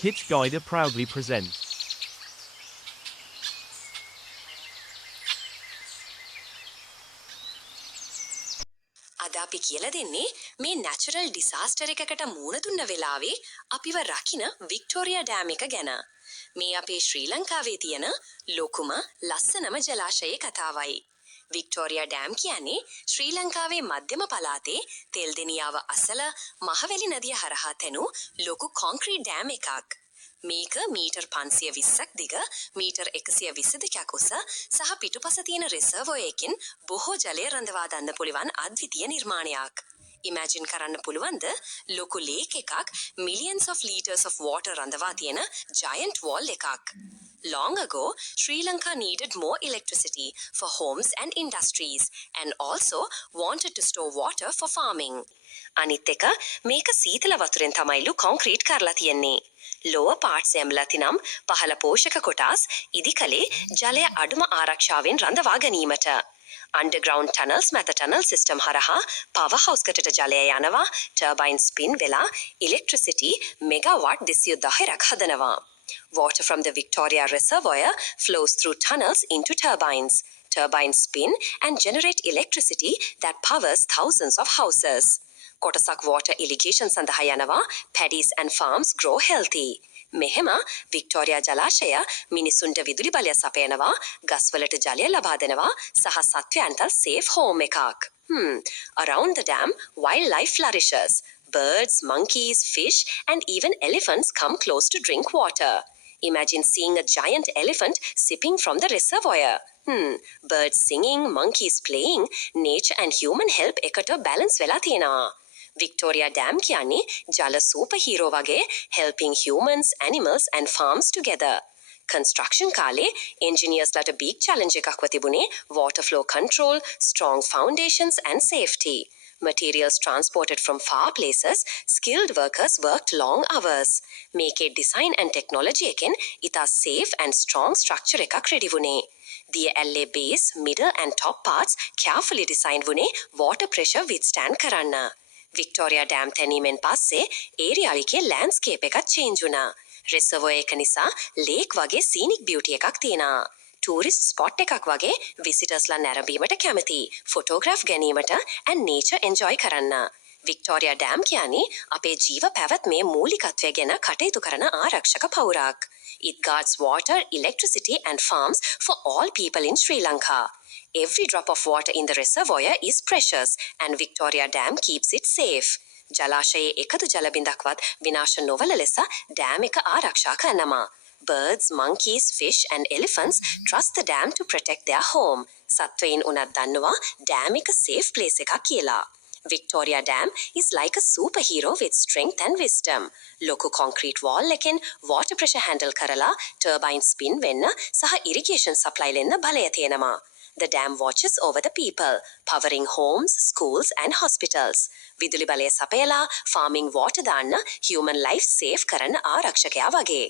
Kids Guide proudly presents. අද අපි කියලා දෙන්නේ මේ නැචරල් ඩිසාස්ටර් එකකට මුහුණ දුන්න වෙලාවේ අපිව රකින්න වික්ටෝරියා ඩෑම් එක ගැන. මේ අපේ ශ්‍රී ලංකාවේ තියෙන ලොකුම ලස්සනම ජලාශයේ කතාවයි. වික්ටෝරියා ඩෑම් කියන්නේ ශ්‍රී ලංකාවේ මධ්‍යම පළාතේ තෙල්දෙනියාව අසල මහවැලි නදිය හරහා තැනු ලොකු කොන්ක්‍රීට් ඩෑම් එකක්. මේක මීටර් 520ක් දිග, මීටර් 122ක් උස සහ පිටුපස තියෙන රිසර්වොයර් එකකින් බොහෝ ජලය රඳවා ගන්න පුළුවන් අද්විතීය නිර්මාණයක්. ඉමැජින් කරන්න පුළුවන්ද ලොකු ලේක් එකක් millions of liters of water රඳවා තියෙන giant wall එකක්. Long ago, Sri Lanka needed more electricity for homes and industries and also wanted to store water for farming. අනිත් එක මේක සීතල වතුරෙන් තමයිලු කොන්ක්‍රීට් කරලා තියෙන්නේ. lower parts එම්ලති නම් පහළ පෝෂක කොටස් ඉදිකලේ ජලය අඩුම ආරක්ෂාවෙන් රඳවා ගැනීමට. underground tunnels මැද tunnel system හරහා power house කටට ජලය යනවා, turbine spin වෙලා electricity megawatt 210ක් හදනවා. Water from the Victoria Reservoir flows through tunnels into turbines. Turbines spin and generate electricity that powers thousands of houses. කොටසක් water irrigation සඳහා යනවා, paddies and farms grow healthy. මෙහෙම වික්ටෝරියා ජලාශය මිනිසුන්ට විදුලි බලය සපයනවා, ගස්වලට ජලය ලබා දෙනවා සහ සත්වයන්ට safe home එකක්. Around the dam, wildlife flourishes. Birds, monkeys, fish and even elephants come close to drink water. Imagine seeing a giant elephant sipping from the reservoir. Birds singing, monkeys playing, nature and human help එකට balance වෙලා තියෙනවා. Victoria Dam කියන්නේ ජල සූපර්හීරෝ වගේ helping humans, animals and farms together. Construction කාලේ engineersලාට big challenge එකක්ව තිබුණේ water flow control, strong foundations and safety. Materials transported from far places, skilled workers worked long hours. මේකේ design and technology එකෙන් ඉතා safe and strong structure එකක් ready වුණේ. The LA base, middle and top parts carefully designed වුණේ water pressure withstand කරන්න. Victoria Dam තැනීමෙන් පස්සේ area එකේ landscape එකක් change වුණා. reservoir එක නිසා lake වගේ scenic beauty එකක් තියෙනවා. tourist spot එකක් වගේ visitorsලා නැරඹීමට කැමති, photograph ගැනීමට and nature enjoy කරන්න. Victoria Dam කියන්නේ අපේ ජීව පැවැත්මේ මූලිකත්වය ගැන කටයුතු කරන ආරක්ෂක පවුරක්. It guards water, electricity and farms for all people in Sri Lanka. Every drop of water in the reservoir is precious and Victoria Dam keeps it safe. ජලාශයේ එකදු ජල බිඳක්වත් විනාශ නොවන ලෙස dam එක ආරක්ෂා කරනවා. Birds, monkeys, fish and elephants trust the dam to protect their home. සත්වයින් උනත් දන්නවා dam එක safe place එකක් කියලා. Victoria Dam is like a superhero with strength and wisdom. ලොකු concrete wall එකෙන් water pressure handle කරලා turbine spin වෙන්න සහ irrigation supply දෙන්න බලය තියෙනවා. The dam watches over the people, powering homes, schools and hospitals. විදුලි බලය සපයලා farming water දාන්න human life safe කරන ආරක්ෂකයා වගේ.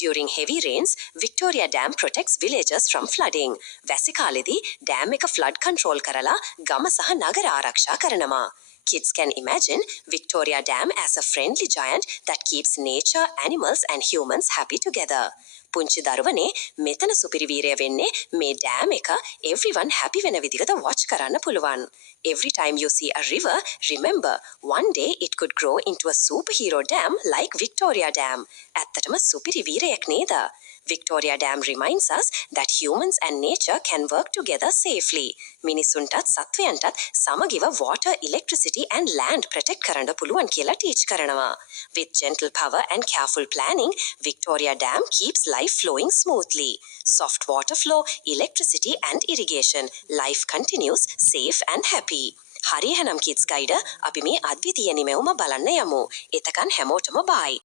During heavy rains, Victoria Dam protects villagers from flooding. වැසි කාලෙදී dam එක flood control කරලා ගම සහ නගර ආරක්ෂා කරනවා. Kids can imagine Victoria Dam as a friendly giant that keeps nature, animals and humans happy together. පුංචි දරුවනේ මෙතන සුපිරි වීරය වෙන්නේ මේ dam එක everyone happy වෙන විදිහට watch කරන්න පුළුවන්. Every time you see a river, remember one day it could grow into a superhero dam like Victoria Dam. ඇත්තටම සුපිරි වීරයෙක් නේද? Victoria Dam reminds us that humans and nature can work together safely. මිනිසුන්ටත් සත්වයන්ටත් සමගිව water, electricity and land protect කරන්න පුළුවන් කියලා teach කරනවා. With gentle power and careful planning, Victoria Dam keeps life flowing smoothly. Soft water flow, electricity and irrigation. Life continues safe and happy. හරි එහෙනම් kids guide අපි මේ අද්විතීය නිමැවුම බලන්න යමු. එතකන් හැමෝටම bye.